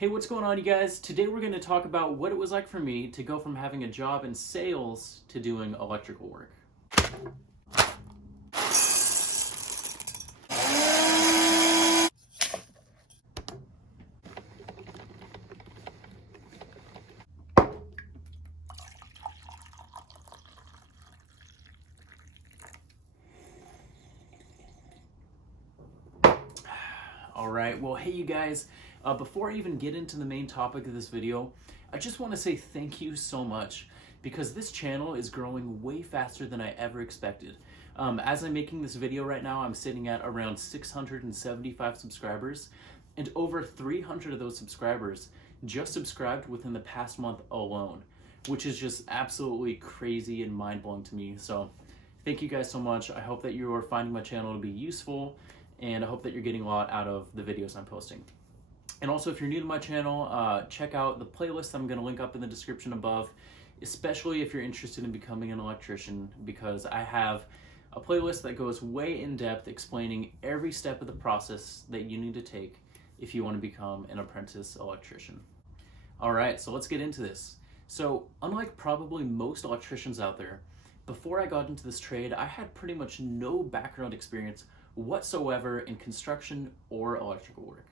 Hey, what's going on, you guys? Today we're going to talk about what it was like for me to go from having a job in sales to doing electrical work. All right, well, hey, you guys, before I even get into the main topic of this video, I just want to say thank you so much because this channel is growing way faster than I ever expected. As I'm making this video right now, I'm sitting at around 675 subscribers, and over 300 of those subscribers just subscribed within the past month alone, which is just absolutely crazy and mind-blowing to me. So thank you guys so much. I hope that you are finding my channel to be useful, and I hope that you're getting a lot out of the videos I'm posting. And also, if you're new to my channel, check out the playlist I'm going to link up in the description above, especially if you're interested in becoming an electrician, because I have a playlist that goes way in depth explaining every step of the process that you need to take if you want to become an apprentice electrician. All right, so let's get into this. So unlike probably most electricians out there, before I got into this trade, I had pretty much no background experience whatsoever in construction or electrical work.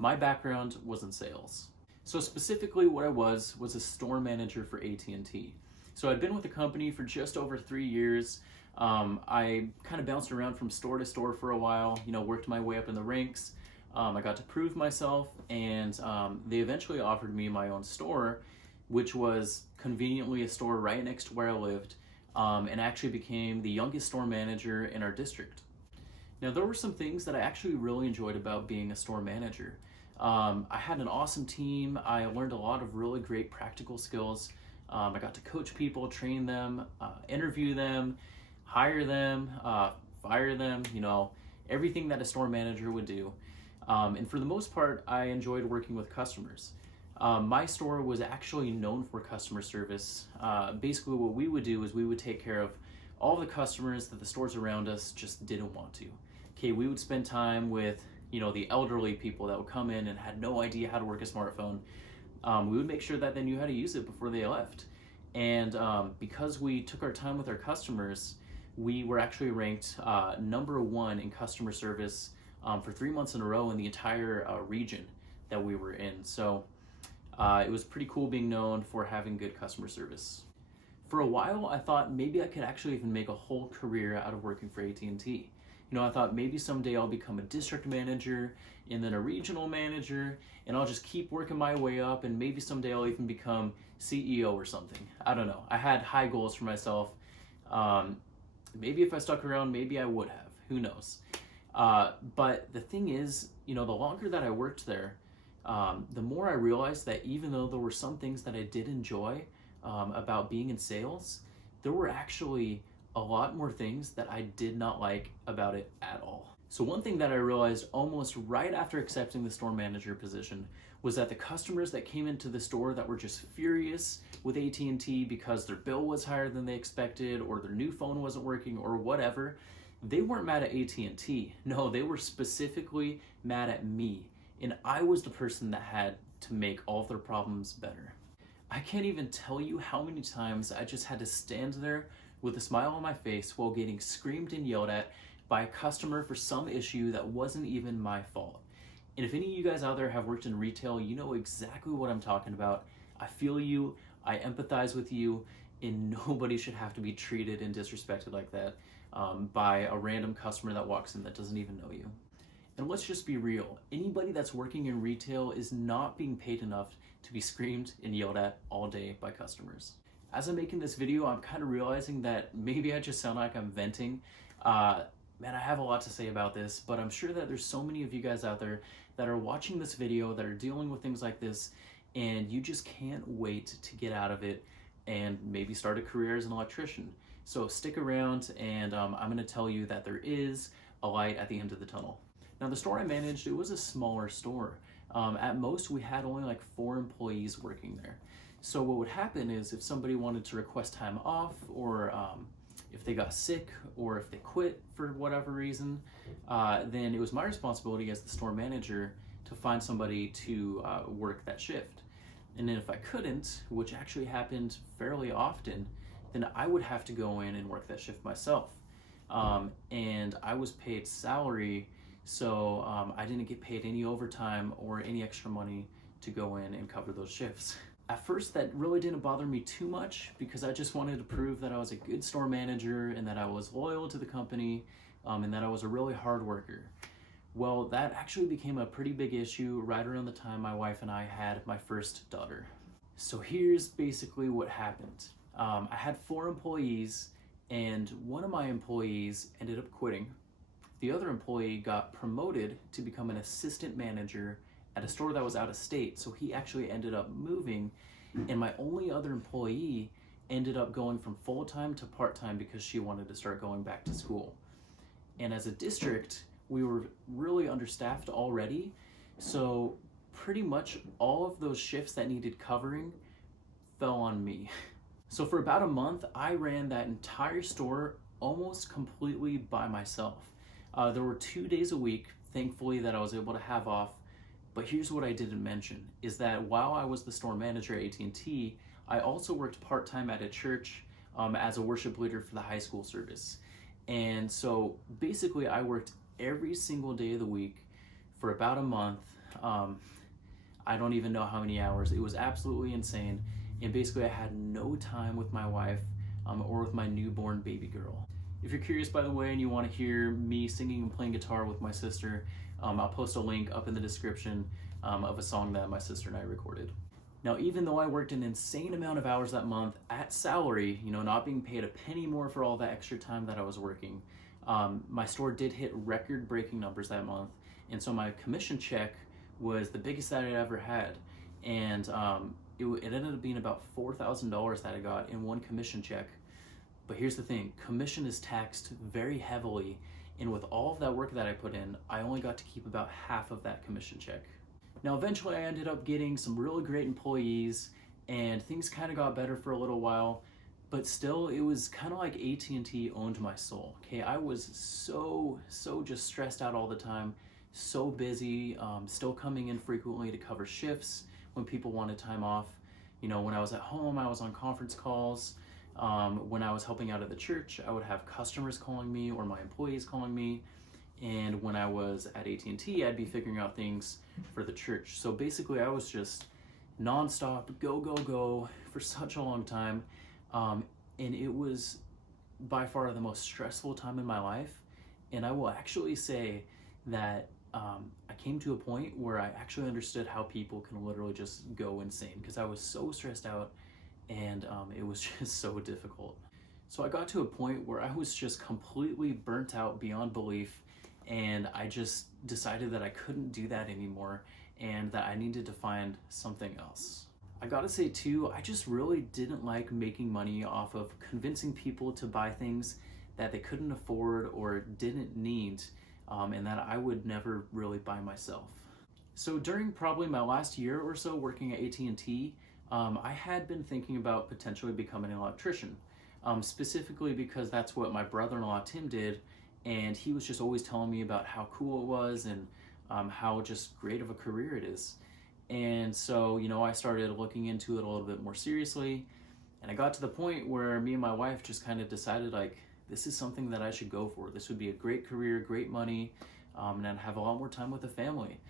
My background was in sales. So specifically what I was a store manager for AT&T. So I'd been with the company for just over 3 years. I kind of bounced around from store to store for a while, worked my way up in the ranks. I got to prove myself, and they eventually offered me my own store, which was conveniently a store right next to where I lived, and actually became the youngest store manager in our district. Now, there were some things that I actually really enjoyed about being a store manager. I had an awesome team. I learned a lot of really great practical skills. I got to coach people, train them, interview them, hire them, fire them, everything that a store manager would do. And for the most part, I enjoyed working with customers. My store was actually known for customer service. Basically, what we would do is we would take care of all the customers that the stores around us just didn't want to. Okay, we would spend time with, the elderly people that would come in and had no idea how to work a smartphone. We would make sure that they knew how to use it before they left. And because we took our time with our customers, we were actually ranked #1 in customer service for 3 months in a row in the entire region that we were in. So it was pretty cool being known for having good customer service. For a while, I thought maybe I could actually even make a whole career out of working for AT&T. I thought maybe someday I'll become a district manager and then a regional manager, and I'll just keep working my way up, and maybe someday I'll even become CEO or something. I don't know. I had high goals for myself. Maybe if I stuck around, maybe I would have. Who knows? But the thing is, the longer that I worked there, the more I realized that even though there were some things that I did enjoy about being in sales, there were actually a lot more things that I did not like about it at all. So one thing that I realized almost right after accepting the store manager position was that the customers that came into the store that were just furious with AT&T because their bill was higher than they expected, or their new phone wasn't working, or whatever, they weren't mad at AT&T. No, they were specifically mad at me. And I was the person that had to make all of their problems better. I can't even tell you how many times I just had to stand there with a smile on my face while getting screamed and yelled at by a customer for some issue that wasn't even my fault. And if any of you guys out there have worked in retail, you know exactly what I'm talking about. I feel you, I empathize with you, and nobody should have to be treated and disrespected like that by a random customer that walks in that doesn't even know you. And let's just be real, anybody that's working in retail is not being paid enough to be screamed and yelled at all day by customers. As I'm making this video, I'm kind of realizing that maybe I just sound like I'm venting. Man, I have a lot to say about this, but I'm sure that there's so many of you guys out there that are watching this video that are dealing with things like this, and you just can't wait to get out of it and maybe start a career as an electrician. So stick around, and I'm going to tell you that there is a light at the end of the tunnel. Now, the store I managed, it was a smaller store. At most, we had only like 4 employees working there. So what would happen is if somebody wanted to request time off, or if they got sick, or if they quit for whatever reason, then it was my responsibility as the store manager to find somebody to work that shift. And then if I couldn't, which actually happened fairly often, then I would have to go in and work that shift myself. And I was paid salary, so I didn't get paid any overtime or any extra money to go in and cover those shifts. At first, that really didn't bother me too much because I just wanted to prove that I was a good store manager and that I was loyal to the company, and that I was a really hard worker. Well, that actually became a pretty big issue right around the time my wife and I had my first daughter. So here's basically what happened. I had 4 employees, and one of my employees ended up quitting. The other employee got promoted to become an assistant manager at a store that was out of state, so he actually ended up moving, and my only other employee ended up going from full-time to part-time because she wanted to start going back to school. And as a district, we were really understaffed already, so pretty much all of those shifts that needed covering fell on me. So for about a month, I ran that entire store almost completely by myself. There were 2 days a week, thankfully, that I was able to have off. But here's what I didn't mention, is that while I was the store manager at AT&T, I also worked part-time at a church as a worship leader for the high school service. And so basically I worked every single day of the week for about a month. I don't even know how many hours. It was absolutely insane. And basically I had no time with my wife or with my newborn baby girl. If you're curious, by the way, and you want to hear me singing and playing guitar with my sister, I'll post a link up in the description of a song that my sister and I recorded. Now, even though I worked an insane amount of hours that month at salary, not being paid a penny more for all that extra time that I was working, my store did hit record-breaking numbers that month, and so my commission check was the biggest that I'd ever had, and it ended up being about $4,000 that I got in one commission check. But here's the thing, commission is taxed very heavily, and with all of that work that I put in, I only got to keep about half of that commission check. Now eventually I ended up getting some really great employees, and things kind of got better for a little while, but still it was kind of like AT&T owned my soul. Okay, I was so just stressed out all the time, so busy, still coming in frequently to cover shifts when people wanted time off. When I was at home, I was on conference calls. When I was helping out at the church, I would have customers calling me or my employees calling me. And when I was at AT&T, I'd be figuring out things for the church. So basically I was just nonstop, go for such a long time. And it was by far the most stressful time in my life. And I will actually say that I came to a point where I actually understood how people can literally just go insane because I was so stressed out, and it was just so difficult. So I got to a point where I was just completely burnt out beyond belief, and I just decided that I couldn't do that anymore and that I needed to find something else. I gotta say too, I just really didn't like making money off of convincing people to buy things that they couldn't afford or didn't need, and that I would never really buy myself. So during probably my last year or so working at AT&T, I had been thinking about potentially becoming an electrician, specifically because that's what my brother-in-law Tim did, and he was just always telling me about how cool it was and how just great of a career it is. And so, I started looking into it a little bit more seriously, and I got to the point where me and my wife just kind of decided, like, this is something that I should go for. This would be a great career, great money, and I'd have a lot more time with the family.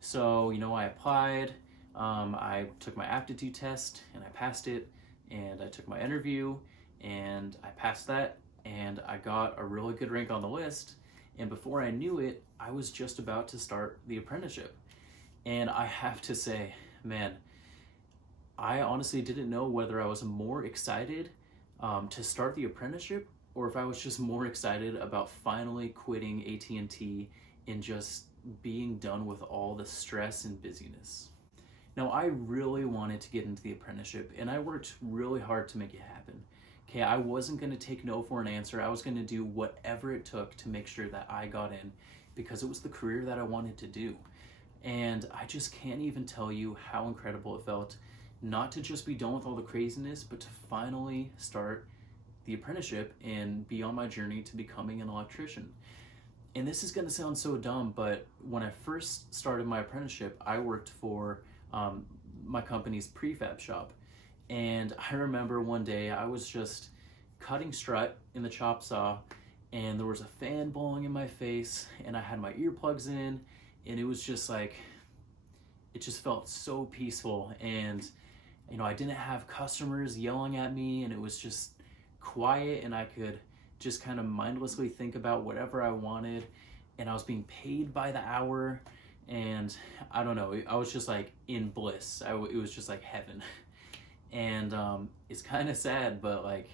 So, I applied, I took my aptitude test, and I passed it, and I took my interview, and I passed that, and I got a really good rank on the list, and before I knew it, I was just about to start the apprenticeship. And I have to say, man, I honestly didn't know whether I was more excited to start the apprenticeship or if I was just more excited about finally quitting AT&T and just being done with all the stress and busyness. Now, I really wanted to get into the apprenticeship, and I worked really hard to make it happen. Okay, I wasn't going to take no for an answer. I was going to do whatever it took to make sure that I got in because it was the career that I wanted to do. And I just can't even tell you how incredible it felt not to just be done with all the craziness, but to finally start the apprenticeship and be on my journey to becoming an electrician. And this is gonna sound so dumb, but when I first started my apprenticeship, I worked for my company's prefab shop. And I remember one day I was just cutting strut in the chop saw, and there was a fan blowing in my face, and I had my earplugs in, and it was just like, it just felt so peaceful. And I didn't have customers yelling at me, and it was just quiet, and I could just kind of mindlessly think about whatever I wanted, and I was being paid by the hour, and I don't know, I was just like in bliss. It was just like heaven. And it's kind of sad, but like,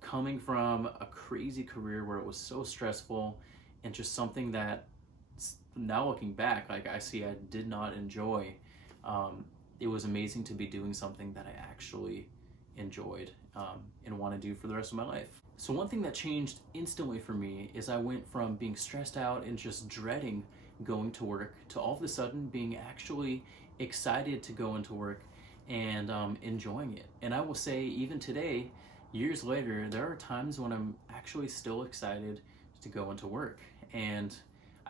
coming from a crazy career where it was so stressful and just something that now looking back, like I see I did not enjoy, it was amazing to be doing something that I actually enjoyed and want to do for the rest of my life. So one thing that changed instantly for me is I went from being stressed out and just dreading going to work to all of a sudden being actually excited to go into work and enjoying it. And I will say, even today, years later, there are times when I'm actually still excited to go into work, and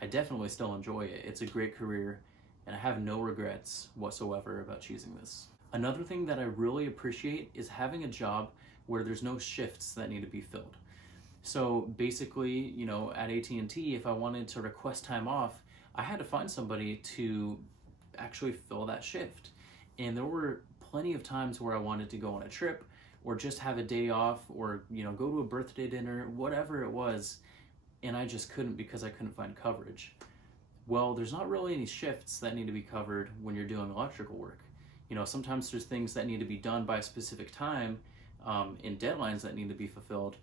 I definitely still enjoy it. It's a great career, and I have no regrets whatsoever about choosing this. Another thing that I really appreciate is having a job where there's no shifts that need to be filled. So basically, at AT&T, if I wanted to request time off, I had to find somebody to actually fill that shift. And there were plenty of times where I wanted to go on a trip or just have a day off, or go to a birthday dinner, whatever it was, and I just couldn't because I couldn't find coverage. Well, there's not really any shifts that need to be covered when you're doing electrical work. Sometimes there's things that need to be done by a specific time, and deadlines that need to be fulfilled,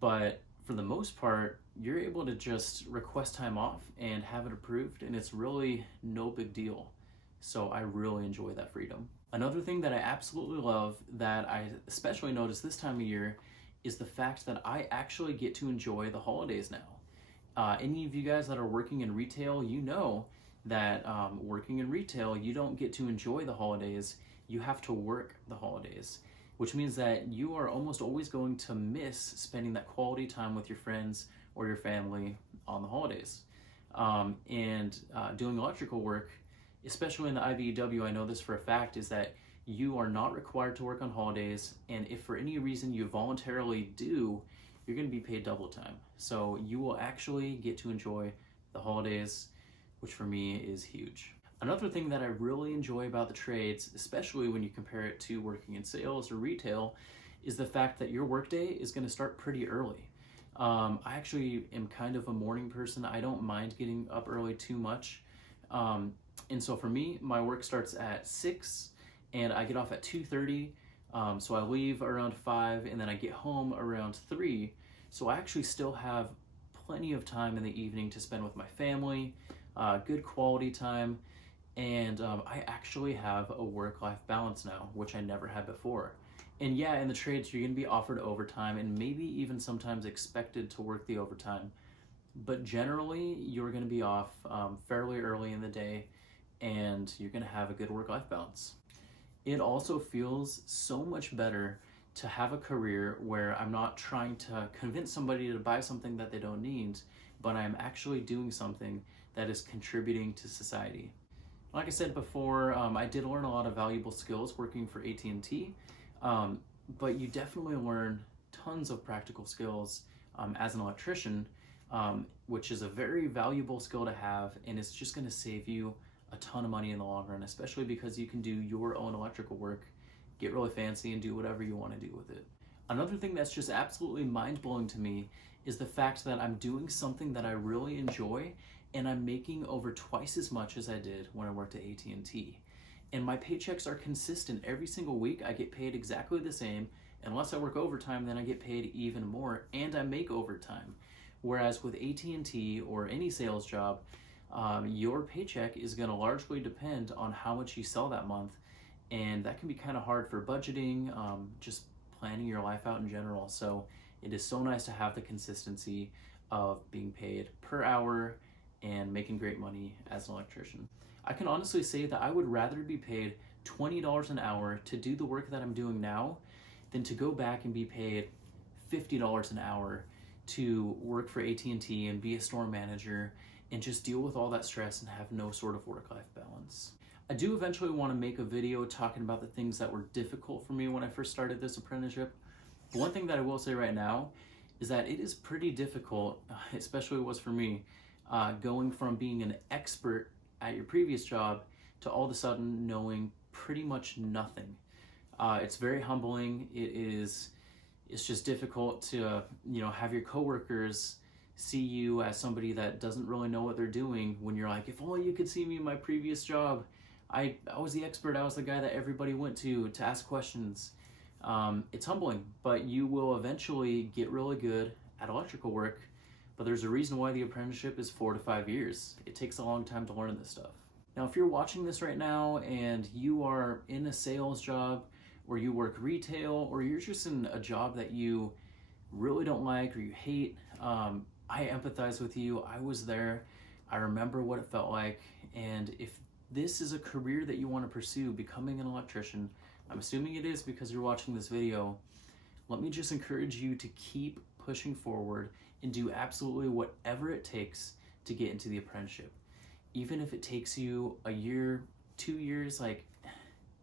but for the most part, you're able to just request time off and have it approved, and it's really no big deal. So I really enjoy that freedom. Another thing that I absolutely love, that I especially notice this time of year, is the fact that I actually get to enjoy the holidays now. Any of you guys that are working in retail, that working in retail, you don't get to enjoy the holidays, you have to work the holidays, which means that you are almost always going to miss spending that quality time with your friends or your family on the holidays. Doing electrical work, especially in the Ibew, I know this for a fact, is that you are not required to work on holidays, and if for any reason you voluntarily do, you're going to be paid double time. So you will actually get to enjoy the holidays, which for me is huge. Another thing that I really enjoy about the trades, especially when you compare it to working in sales or retail, is the fact that your workday is going to start pretty early. I actually am kind of a morning person. I don't mind getting up early too much. And so for me, my work starts at 6 and I get off at 2:30. So I leave around 5 and then I get home around 3. So I actually still have plenty of time in the evening to spend with my family, good quality time. And I actually have a work-life balance now, which I never had before. And yeah, in the trades, you're gonna be offered overtime and maybe even sometimes expected to work the overtime. But generally, you're gonna be off fairly early in the day, and you're gonna have a good work-life balance. It also feels so much better to have a career where I'm not trying to convince somebody to buy something that they don't need, but I'm actually doing something that is contributing to society. Like I said before, I did learn a lot of valuable skills working for AT&T, but you definitely learn tons of practical skills as an electrician, which is a very valuable skill to have, and it's just going to save you a ton of money in the long run, especially because you can do your own electrical work, get really fancy, and do whatever you want to do with it. Another thing that's just absolutely mind-blowing to me is the fact that I'm doing something that I really enjoy, and I'm making over twice as much as I did when I worked at AT&T. And my paychecks are consistent. Every single week I get paid exactly the same. Unless I work overtime, then I get paid even more, and I make overtime. Whereas with AT&T or any sales job, your paycheck is going to largely depend on how much you sell that month, and that can be kind of hard for budgeting, just planning your life out in general. So it is so nice to have the consistency of being paid per hour and making great money as an electrician. I can honestly say that I would rather be paid $20 an hour to do the work that I'm doing now than to go back and be paid $50 an hour to work for AT&T and be a store manager and just deal with all that stress and have no sort of work-life balance. I do eventually want to make a video talking about the things that were difficult for me when I first started this apprenticeship. But one thing that I will say right now is that it is pretty difficult, especially it was for me, going from being an expert at your previous job to all of a sudden knowing pretty much nothing. It's very humbling. It's just difficult to, have your coworkers see you as somebody that doesn't really know what they're doing when you're like, if only you could see me in my previous job. I was the expert. I was the guy that everybody went to ask questions. It's humbling, but you will eventually get really good at electrical work. But there's a reason why the apprenticeship is 4 to 5 years. It takes a long time to learn this stuff. Now, if you're watching this right now and you are in a sales job, or you work retail, or you're just in a job that you really don't like or you hate, I empathize with you. I was there. I remember what it felt like. And if this is a career that you want to pursue, becoming an electrician, I'm assuming it is because you're watching this video, let me just encourage you to keep pushing forward and do absolutely whatever it takes to get into the apprenticeship. Even if it takes you a year, 2 years,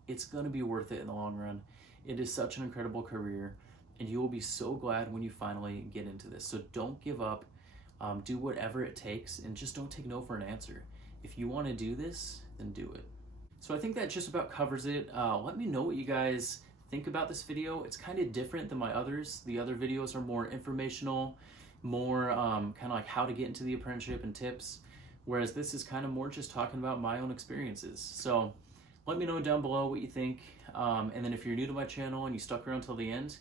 it's gonna be worth it in the long run. It is such an incredible career, and you will be so glad when you finally get into this. So don't give up, do whatever it takes, and just don't take no for an answer. If you wanna do this, then do it. So I think that just about covers it. Let me know what you guys think about this video. It's kind of different than my others. The other videos are more informational, more kind of like how to get into the apprenticeship and tips, whereas this is kind of more just talking about my own experiences. So let me know down below what you think. And then if you're new to my channel and you stuck around till the end,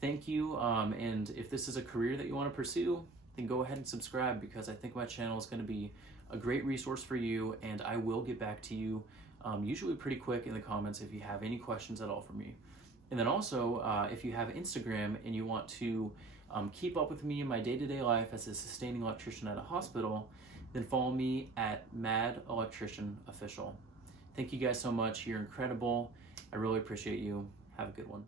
thank you. And if this is a career that you want to pursue, then go ahead and subscribe, because I think my channel is going to be a great resource for you, and I will get back to you usually pretty quick in the comments if you have any questions at all for me. And then also, if you have Instagram and you want to keep up with me in my day-to-day life as a sustaining electrician at a hospital, then follow me at Mad Electrician Official. Thank you guys so much. You're incredible. I really appreciate you. Have a good one.